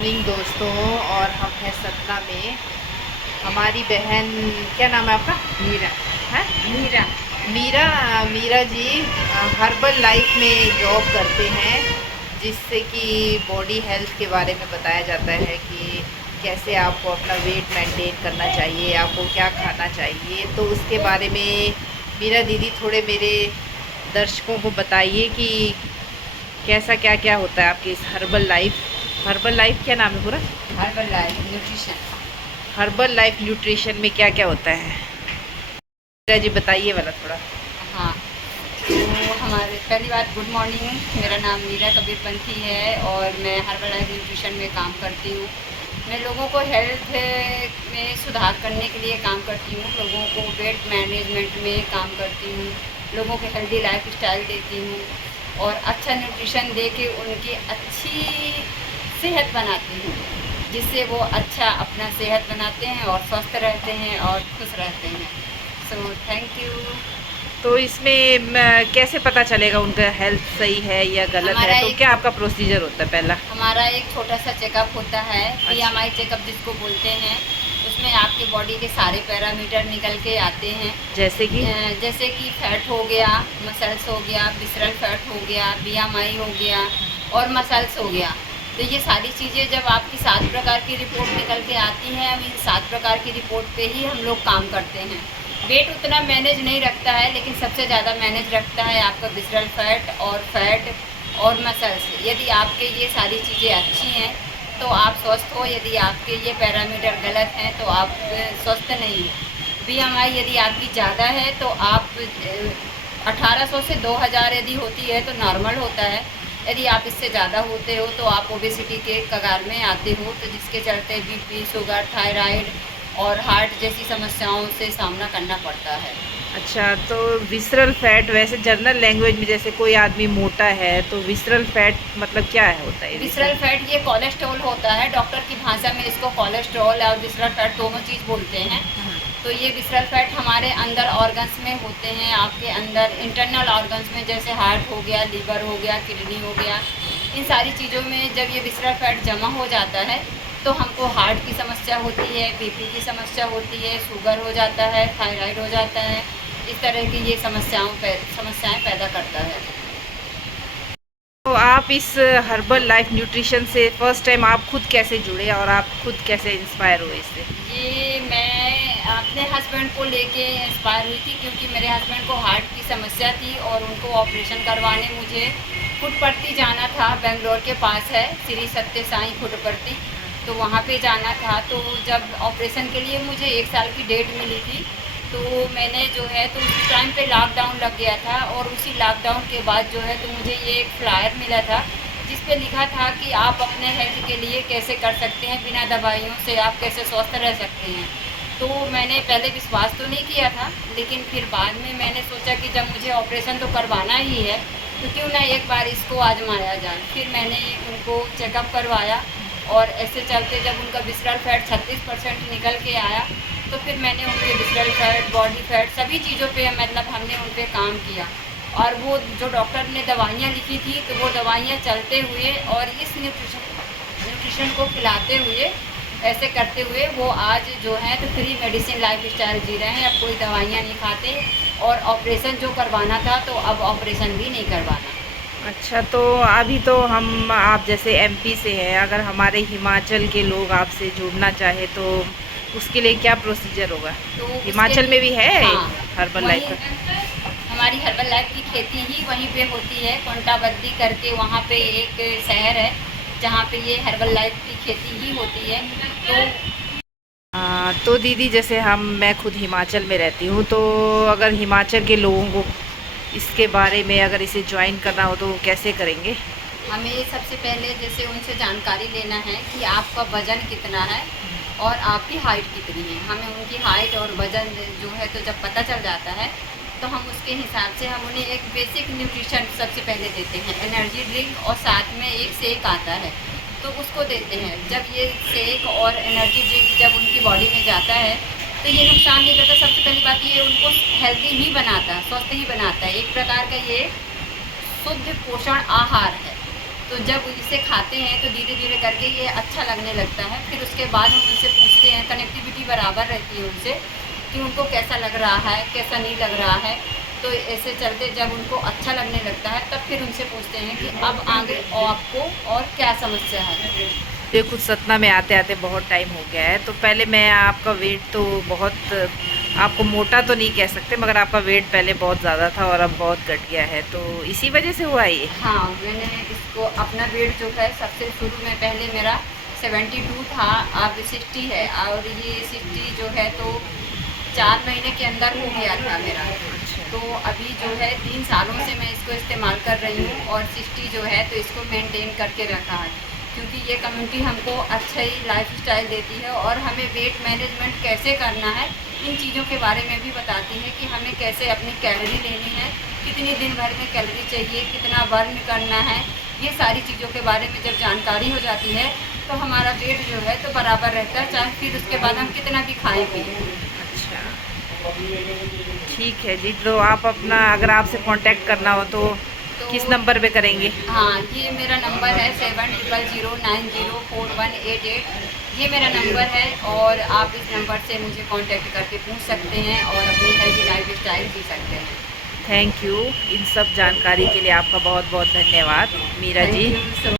Morning दोस्तों। और हम हैं सतना में। हमारी बहन, क्या नाम है आपका? मीरा। है मीरा। मीरा। मीरा जी हर्बल लाइफ में जॉब करते हैं, जिससे कि बॉडी हेल्थ के बारे में बताया जाता है कि कैसे आपको अपना वेट मेंटेन करना चाहिए, आपको क्या खाना चाहिए। तो उसके बारे में मीरा दीदी थोड़े मेरे दर्शकों को बताइए कि कैसा क्या क्या होता है आपकी इस हर्बल लाइफ क्या नाम है पूरा? Herbal life nutrition. Herbal life nutrition में क्या क्या होता है? मीरा जी बताइए वाला थोड़ा। हाँ, तो हमारे पहली बात, गुड मॉर्निंग। मेरा नाम मीरा कबीर पंथी है और मैं हर्बल लाइफ न्यूट्रिशन में काम करती हूँ। मैं लोगों को हेल्थ में सुधार करने के लिए काम करती हूँ, लोगों को वेट मैनेजमेंट में काम करती हूँ, लोगों को हेल्दी लाइफ स्टाइल देती हूँ और अच्छा न्यूट्रिशन दे के उनकी अच्छी सेहत बनाती हूँ, जिससे वो अच्छा अपना सेहत बनाते हैं और स्वस्थ रहते हैं और खुश रहते हैं। So thank you. तो इसमें कैसे पता चलेगा उनका हेल्थ सही है या गलत है? हमारा तो एक क्या आपका प्रोसीजर होता है पहला? हमारा एक छोटा सा चेकअप होता है, अच्छा। बीएमआई चेकअप जिसको बोलते हैं। उसमें आपके बॉडी के सारे पैरामीटर निकल के आते हैं। जैसे कि? जैसे कि फैट हो गया, मसल्स हो गया, विसरल फैट हो गया, बीएमआई हो गया और मसल्स हो गया। तो ये सारी चीज़ें जब आपकी 7 प्रकार की रिपोर्ट निकल के आती हैं, अब इन 7 प्रकार की रिपोर्ट पे ही हम लोग काम करते हैं। वेट उतना मैनेज नहीं रखता है, लेकिन सबसे ज़्यादा मैनेज रखता है आपका विसरल फैट और मसल्स। यदि आपके ये सारी चीज़ें अच्छी हैं तो आप स्वस्थ हो, यदि आपके ये पैरामीटर गलत हैं तो आप स्वस्थ नहीं हो। बीएमआई यदि आपकी ज़्यादा है तो आप 1800 से 2000 यदि होती है तो नॉर्मल होता है। यदि आप इससे ज़्यादा होते हो तो आप ओबेसिटी के कगार में आते हो, तो जिसके चलते बीपी, शुगर, थायराइड और हार्ट जैसी समस्याओं से सामना करना पड़ता है। अच्छा, तो विसरल फैट वैसे जनरल लैंग्वेज में जैसे कोई आदमी मोटा है तो विसरल फैट मतलब क्या है, होता है विसरल विसरल? फैट ये कोलेस्ट्रॉल होता है, डॉक्टर की भाषा में इसको कोलेस्ट्रॉल और विसरल फैट दोनों चीज़ बोलते हैं। तो ये विसरल फैट हमारे अंदर ऑर्गन्स में होते हैं, आपके अंदर इंटरनल ऑर्गन्स में, जैसे हार्ट हो गया, लीवर हो गया, किडनी हो गया। इन सारी चीज़ों में जब ये विसरल फैट जमा हो जाता है तो हमको हार्ट की समस्या होती है, बीपी की समस्या होती है, शुगर हो जाता है, थायराइड हो जाता है। इस तरह की ये समस्याएं पैदा करता है। तो आप इस हर्बल लाइफ न्यूट्रिशन से फर्स्ट टाइम आप खुद कैसे जुड़े और आप खुद कैसे इंस्पायर हुए इससे? ये मैं अपने हस्बैंड को लेके इंस्पायर हुई थी, क्योंकि मेरे हस्बैंड को हार्ट की समस्या थी और उनको ऑपरेशन करवाने मुझे फुटपर्ती जाना था। बेंगलोर के पास है श्री सत्य साईं फुटपर्ती, तो वहाँ पे जाना था। तो जब ऑपरेशन के लिए मुझे 1 साल की डेट मिली थी, तो मैंने जो है, तो उस टाइम पे लॉकडाउन लग गया था और उसी लॉकडाउन के बाद जो है तो मुझे ये एक फ्लायर मिला था, जिस पे लिखा था कि आप अपने हेल्थ के लिए कैसे कर सकते हैं, बिना दवाइयों से आप कैसे स्वस्थ रह सकते हैं। तो मैंने पहले विश्वास तो नहीं किया था, लेकिन फिर बाद में मैंने सोचा कि जब मुझे ऑपरेशन तो करवाना ही है तो क्यों ना एक बार इसको आजमाया जाए। फिर मैंने उनको चेकअप करवाया और ऐसे चलते जब उनका विसरल फैट 36% निकल के आया, तो फिर मैंने उनके विसरल फैट, बॉडी फैट, सभी चीज़ों पे मतलब हमने उन पे काम किया। और वो जो डॉक्टर ने दवाइयाँ लिखी थी, तो वो दवाइयाँ चलते हुए और इस न्यूट्रिशन को खिलाते हुए, ऐसे करते हुए वो आज जो है तो फ्री मेडिसिन लाइफ स्टाइल जी रहे हैं। अब कोई दवाइयाँ नहीं खाते और ऑपरेशन जो करवाना था तो अब ऑपरेशन भी नहीं करवाना। अच्छा, तो अभी तो हम आप जैसे एमपी से हैं, अगर हमारे हिमाचल के लोग आपसे जुड़ना चाहे तो उसके लिए क्या प्रोसीजर होगा? तो उसके हिमाचल में लिए, भी है हाँ, हर्बल वहीं लाइफ का? हमारी हर्बल लाइफ की खेती ही वहीं पे होती है, कोंटाबद्दी करके वहाँ पे एक शहर है जहाँ पे ये हर्बल लाइफ की खेती ही होती है। तो तो दीदी जैसे मैं खुद हिमाचल में रहती हूँ, तो अगर हिमाचल के लोगों को इसके बारे में अगर इसे ज्वाइन करना हो तो वो कैसे करेंगे? हमें सबसे पहले जैसे उनसे जानकारी लेना है कि आपका वज़न कितना है और आपकी हाइट कितनी है। हमें उनकी हाइट और वज़न जो है तो जब पता चल जाता है, तो हम उसके हिसाब से हम उन्हें एक बेसिक न्यूट्रिशन सबसे पहले देते हैं, एनर्जी ड्रिंक, और साथ में एक शेक आता है तो उसको देते हैं। जब ये शेक और एनर्जी ड्रिंक जब उनकी बॉडी में जाता है तो ये नुकसान नहीं करता। सबसे पहली बात, ये उनको हेल्दी ही बनाता है, स्वस्थ ही बनाता है। एक प्रकार का ये शुद्ध पोषण आहार है। तो जब इसे खाते हैं तो धीरे धीरे करके ये अच्छा लगने लगता है। फिर उसके बाद हम उनसे पूछते हैं, कनेक्टिविटी बराबर रहती है उनसे, कि उनको कैसा लग रहा है, कैसा नहीं लग रहा है। तो ऐसे चलते जब उनको अच्छा लगने लगता है तब फिर उनसे पूछते हैं कि अब आगे आपको और क्या समस्या है। देखो सतना में आते आते बहुत टाइम हो गया है, तो पहले मैं आपका वेट तो बहुत, आपको मोटा तो नहीं कह सकते, मगर आपका वेट पहले बहुत ज़्यादा था और अब बहुत घट गया है, तो इसी वजह से हुआ ये? हाँ, मैंने इसको अपना वेट जो है सबसे शुरू में पहले मेरा 72 था, अब 60 है। और ये 60 जो है तो 4 महीने के अंदर हो गया था मेरा। तो अभी जो है 3 सालों से मैं इसको इस्तेमाल कर रही हूँ और 60 जो है तो इसको मेंटेन करके रखा है, क्योंकि ये कम्युनिटी हमको अच्छा ही लाइफस्टाइल देती है और हमें वेट मैनेजमेंट कैसे करना है इन चीज़ों के बारे में भी बताती है, कि हमें कैसे अपनी कैलोरी लेनी है, कितनी दिन भर में कैलोरी चाहिए, कितना बर्न करना है। ये सारी चीज़ों के बारे में जब जानकारी हो जाती है तो हमारा वेट जो है तो बराबर रहता है, चाहे फिर उसके बाद हम कितना भी खाएं पिएं। अच्छा, ठीक है जी। तो आप अपना, अगर आपसे कांटेक्ट करना हो तो किस नंबर पे करेंगे? हाँ, ये मेरा नंबर है 7009041888। ये मेरा नंबर है और आप इस नंबर से मुझे कांटेक्ट करके पूछ सकते हैं और अपनी हेल्दी लाइफ स्टाइल जी सकते हैं। Thank you. इन सब जानकारी के लिए आपका बहुत बहुत धन्यवाद मीरा जी। Thank you.